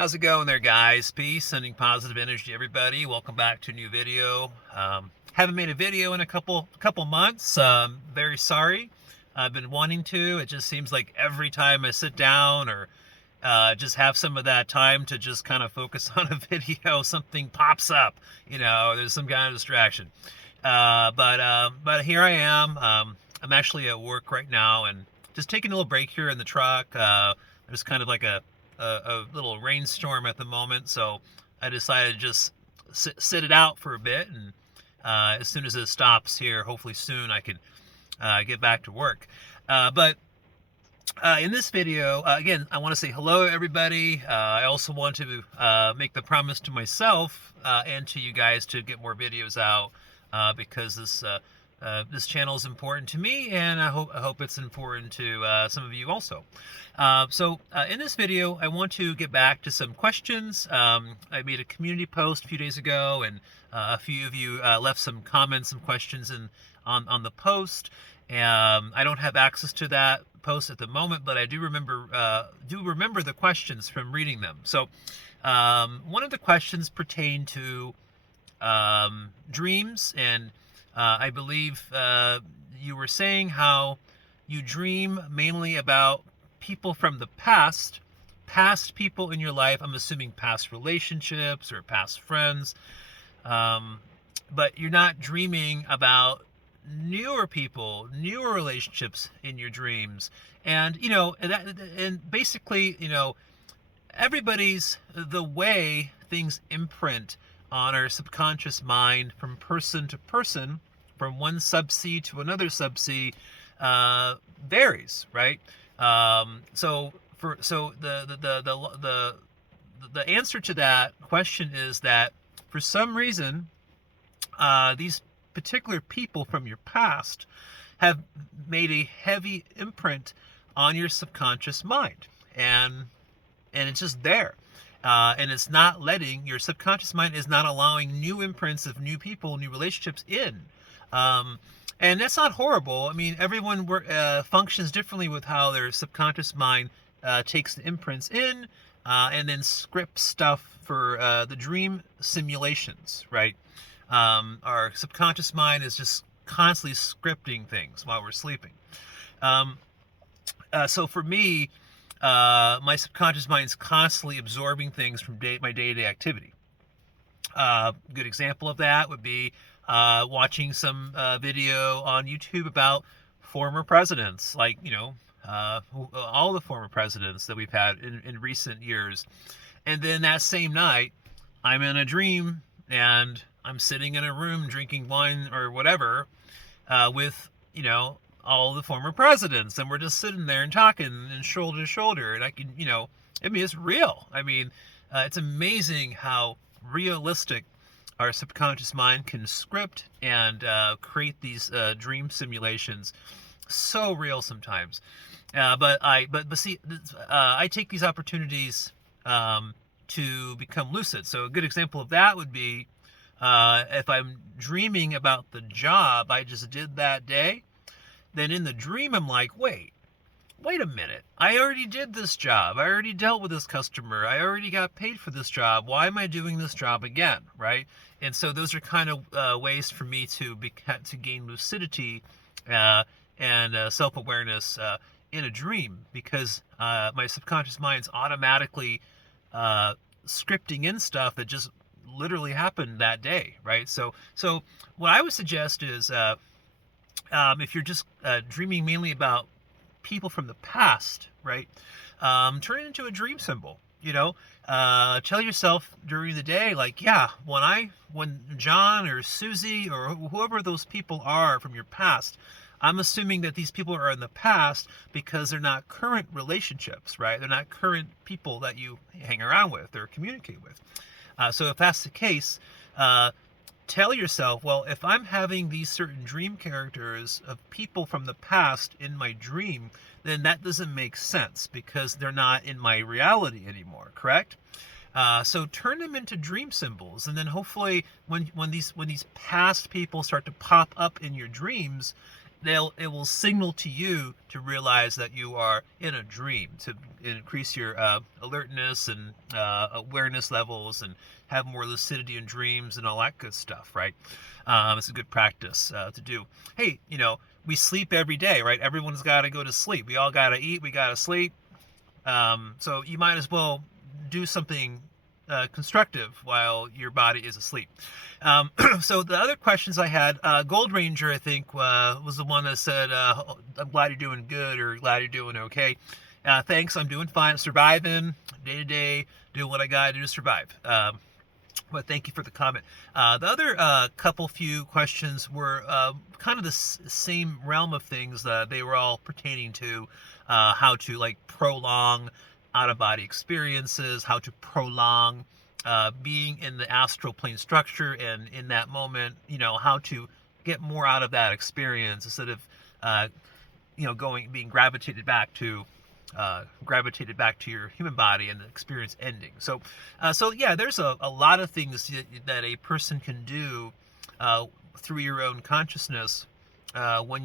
How's it going there, guys? Peace, sending positive energy to everybody. Welcome back to a new video. Haven't made a video in a couple months. Very sorry. I've been wanting to. It just seems like every time I sit down or just have some of that time to just kind of focus on a video, something pops up. There's some kind of distraction. But here I am. I'm actually at work right now and just taking a little break here in the truck. There's kind of like a little rainstorm at the moment, so I decided to just sit it out for a bit, and as soon as it stops here, hopefully soon I can get back to work. But in this video, again, I want to say hello everybody. I also want to make the promise to myself and to you guys to get more videos out because this channel is important to me, and I hope it's important to some of you also. So in this video, I want to get back to some questions. I made a community post a few days ago, and a few of you left some comments, some questions on the post. I don't have access to that post at the moment, but I do remember the questions from reading them. So one of the questions pertained to dreams, and I believe you were saying how you dream mainly about people from the past people in your life. I'm assuming past relationships or past friends, but you're not dreaming about newer people, newer relationships in your dreams. And and basically, everybody's the way things imprint on our subconscious mind from person to person, from one subsea to another subsea, varies, right? So the answer to that question is that for some reason, these particular people from your past have made a heavy imprint on your subconscious mind, and it's just there. And it's not letting, your subconscious mind is not allowing new imprints of new people, new relationships in. And that's not horrible. I mean, everyone functions differently with how their subconscious mind takes the imprints in and then scripts stuff for the dream simulations, right? Our subconscious mind is just constantly scripting things while we're sleeping. So for me, my subconscious mind is constantly absorbing things from my day-to-day activity. Good example of that would be watching some video on YouTube about former presidents, like, all the former presidents that we've had in recent years. And then that same night, I'm in a dream and I'm sitting in a room drinking wine or whatever with, all the former presidents, and we're just sitting there and talking and shoulder to shoulder, and I can, it's real. I mean, it's amazing how realistic our subconscious mind can script and create these dream simulations. So real sometimes. But see, I take these opportunities to become lucid. So a good example of that would be if I'm dreaming about the job I just did that day, then in the dream I'm like, wait a minute. I already did this job. I already dealt with this customer. I already got paid for this job. Why am I doing this job again, right? And so those are kind of ways for me to gain lucidity and self-awareness in a dream, because my subconscious mind's automatically scripting in stuff that just literally happened that day, right? So what I would suggest is if you're just dreaming mainly about people from the past, right? Turn it into a dream symbol. Tell yourself during the day, like, yeah, when John or Susie or whoever those people are from your past, I'm assuming that these people are in the past because they're not current relationships, right? They're not current people that you hang around with or communicate with. So if that's the case, tell yourself, well, if I'm having these certain dream characters of people from the past in my dream, then that doesn't make sense because they're not in my reality anymore, correct? So turn them into dream symbols, and then hopefully when these past people start to pop up in your dreams, it will signal to you to realize that you are in a dream, to increase your alertness and awareness levels, and have more lucidity in dreams and all that good stuff, right? It's a good practice to do. Hey, we sleep every day, right? Everyone's got to go to sleep. We all got to eat. We got to sleep. So you might as well do something constructive while your body is asleep. So the other questions I had, Gold Ranger, I think, was the one that said, I'm glad you're doing good, or glad you're doing okay. Thanks, I'm doing fine, surviving day to day, doing what I gotta do to survive. But thank you for the comment. The other few questions were kind of the same realm of things. They were all pertaining to how to prolong out-of-body experiences, how to prolong being in the astral plane structure, and in that moment, how to get more out of that experience instead of being gravitated back to your human body and the experience ending. So yeah, there's a lot of things that a person can do through your own consciousness when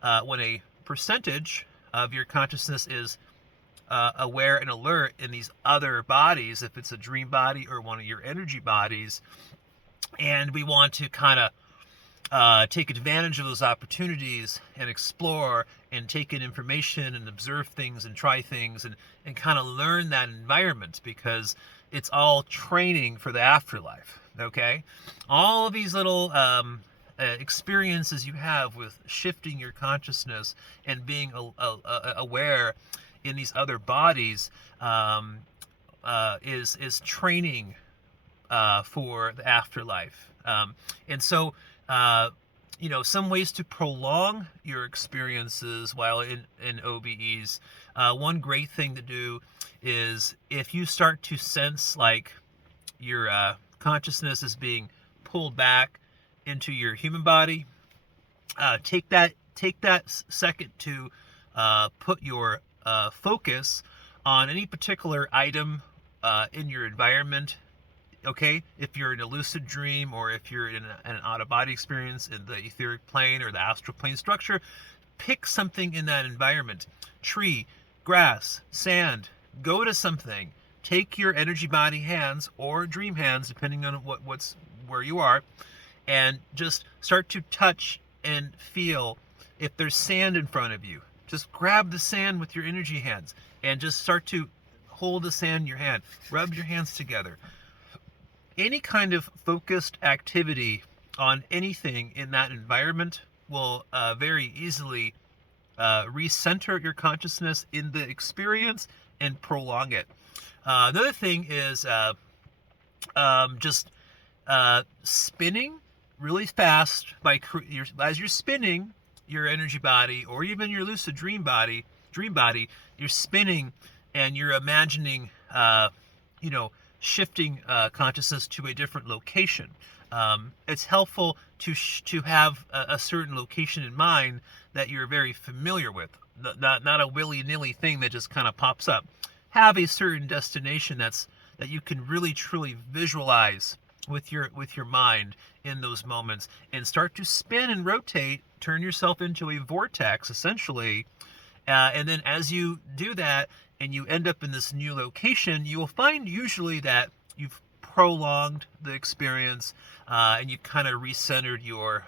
a percentage of your consciousness is aware and alert in these other bodies, if it's a dream body or one of your energy bodies, and we want to kind of take advantage of those opportunities and explore and take in information and observe things and try things and kind of learn that environment, because it's all training for the afterlife. Okay, all of these little experiences you have with shifting your consciousness and being aware in these other bodies is training for the afterlife. And so some ways to prolong your experiences while in OBEs. One great thing to do is, if you start to sense your consciousness is being pulled back into your human body, take that second to put your focus on any particular item in your environment. Okay, if you're in a lucid dream, or if you're in an out-of-body experience in the etheric plane or the astral plane structure, pick something in that environment. Tree, grass, sand. Go to something. Take your energy body hands or dream hands, depending on where you are, and just start to touch and feel if there's sand in front of you. Just grab the sand with your energy hands and just start to hold the sand in your hand. Rub your hands together. Any kind of focused activity on anything in that environment will very easily recenter your consciousness in the experience and prolong it. Another thing is just spinning really fast as you're spinning your energy body, or even your lucid dream body, you're spinning and you're imagining, shifting consciousness to a different location. It's helpful to have a certain location in mind that you're very familiar with, not a willy-nilly thing that just kind of pops up. Have a certain destination that you can really truly visualize with your mind in those moments, and start to spin and rotate, turn yourself into a vortex essentially, and then as you do that and you end up in this new location, you will find usually that you've prolonged the experience and you've kind of recentered your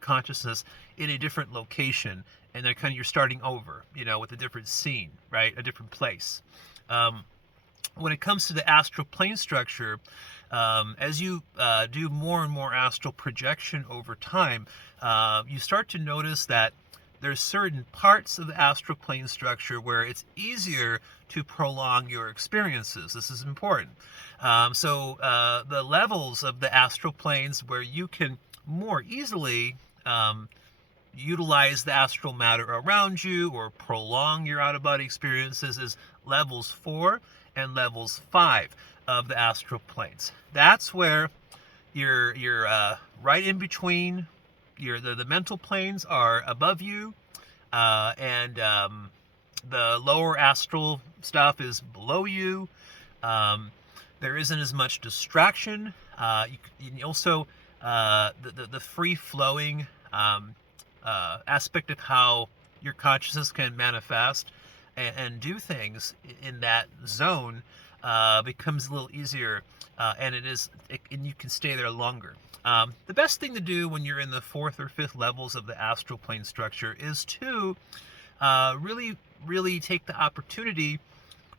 consciousness in a different location, and then you're starting over, with a different scene, right, a different place. When it comes to the astral plane structure, as you do more and more astral projection over time, you start to notice that there's certain parts of the astral plane structure where it's easier to prolong your experiences. This is important. So the levels of the astral planes where you can more easily utilize the astral matter around you or prolong your out-of-body experiences is levels 4 and levels 5 of the astral planes. That's where you're right in between. The mental planes are above you, and the lower astral stuff is below you. There isn't as much distraction. You also the free flowing aspect of how your consciousness can manifest and do things in that zone becomes a little easier, and and you can stay there longer. The best thing to do when you're in the 4th or 5th levels of the astral plane structure is to really take the opportunity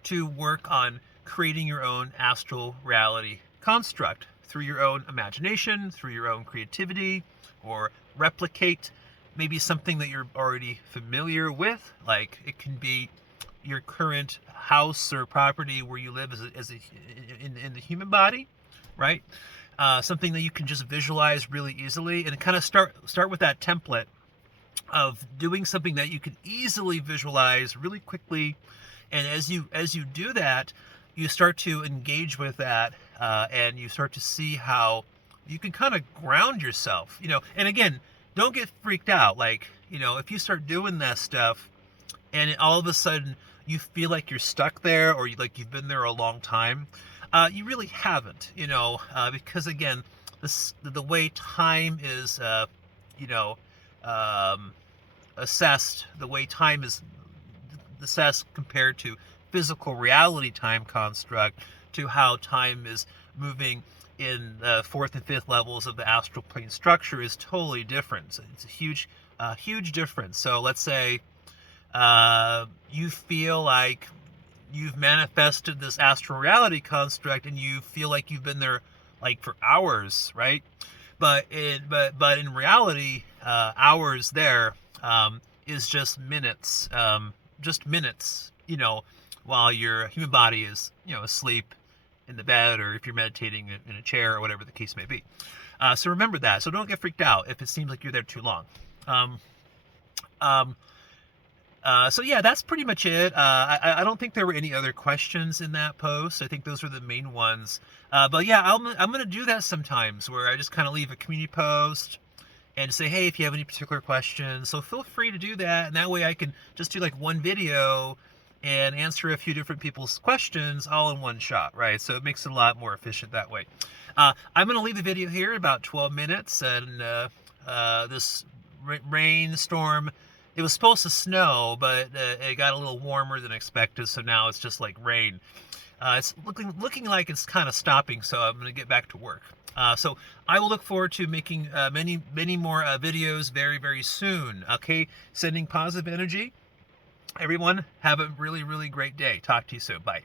to work on creating your own astral reality construct through your own imagination, through your own creativity, or replicate maybe something that you're already familiar with. Like it can be your current house or property where you live in the human body, right? Something that you can just visualize really easily, and kind of start with that template of doing something that you can easily visualize really quickly. And as you do that, you start to engage with that, and you start to see how you can kind of ground yourself, and again, don't get freaked out. Like, if you start doing that stuff and all of a sudden you feel like you're stuck there, or like you've been there a long time, you really haven't, because again, the way time is, assessed, the way time is assessed compared to physical reality time construct, to how time is moving in the 4th and 5th levels of the astral plane structure is totally different. So it's a huge difference. So let's say you feel like you've manifested this astral reality construct, and you feel like you've been there like for hours, right? But in reality, hours there is just minutes, while your human body is, asleep in the bed, or if you're meditating in a chair, or whatever the case may be. So remember that. So don't get freaked out if it seems like you're there too long. So yeah, that's pretty much it. I don't think there were any other questions in that post. I think those were the main ones. But yeah, I'm going to do that sometimes, where I just kind of leave a community post and say, hey, if you have any particular questions, so feel free to do that. And that way I can just do like one video and answer a few different people's questions all in one shot, right? So it makes it a lot more efficient that way. I'm going to leave the video here in about 12 minutes. And this rainstorm, it was supposed to snow, but it got a little warmer than expected, so now it's just like rain. It's looking like it's kind of stopping, so I'm going to get back to work. So I will look forward to making many more videos very, very soon. Okay, sending positive energy. Everyone, have a really, really great day. Talk to you soon. Bye.